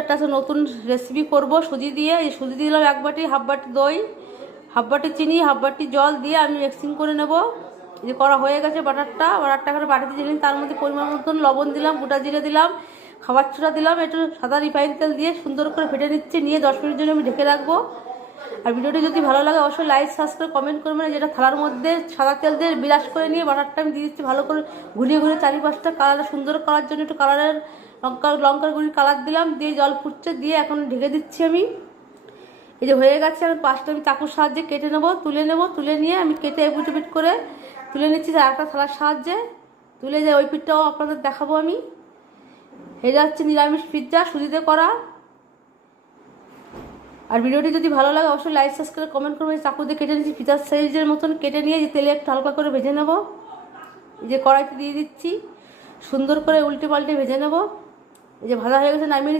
একটা নতুন রেসিপি করব সুজি দিয়ে। এই সুজি দিলাম 1 বাটি, হাফ বাটি দই, হাফ বাটি চিনি, হাফ বাটি জল দিয়ে আমি মিক্সিং করে নেব। যে করা হয়ে গেছে বাটারটা করে বাটিতে দিলাম, তার মধ্যে পরিমাণ মতন লবণ দিলাম, গোটা জিরে দিলাম, খাবার ছোড়া দিলাম, একটু সাদা রিফাইন তেল দিয়ে সুন্দর করে ফেটে নিচ্ছে, নিয়ে 10 মিনিট জন্য আমি ঢেকে রাখবো। আর ভিডিওটি যদি ভালো লাগে অবশ্যই লাইক সাবস্ক্রাইব কমেন্ট করবেন। যেটা থালার মধ্যে সাদা তেল দিয়ে বিলাস করে নিয়ে বাটারটা আমি দিয়ে দিচ্ছি, ভালো করে ঘুরিয়ে ঘুরিয়ে চারিপাশটা কালারটা সুন্দর করার জন্য একটু কালারের লঙ্কার গুঁড়ির কালার দিলাম, দিয়ে জল ফুটছে, দিয়ে এখন ঢেকে দিচ্ছি আমি। এই যে হয়ে গেছে, আমি 5টা আমি চাকুর সাহায্যে কেটে নেব, তুলে নিয়ে আমি কেটে এপিট ওপিট করে তুলে নিচ্ছি একটা থালার সাহায্যে। তুলে যে ওই পিঠটাও আপনাদের দেখাবো আমি। এটা হচ্ছে নিরামিষ পিৎজা সুজিতে করা। আর ভিডিওটি যদি ভালো লাগে অবশ্যই লাইক সাবস্ক্রাইব কমেন্ট করবেন। চাকু দিয়ে কেটে নিচ্ছি পিৎজার সাইজের মতন কেটে নিয়ে যে তেলে একটু হালকা করে ভেজে নেব। এই যে কড়াইতে দিয়ে দিচ্ছি, সুন্দর করে উল্টে পাল্টে ভেজে নেব। এই যে ভাজা হয়ে গেছে নামিয়ে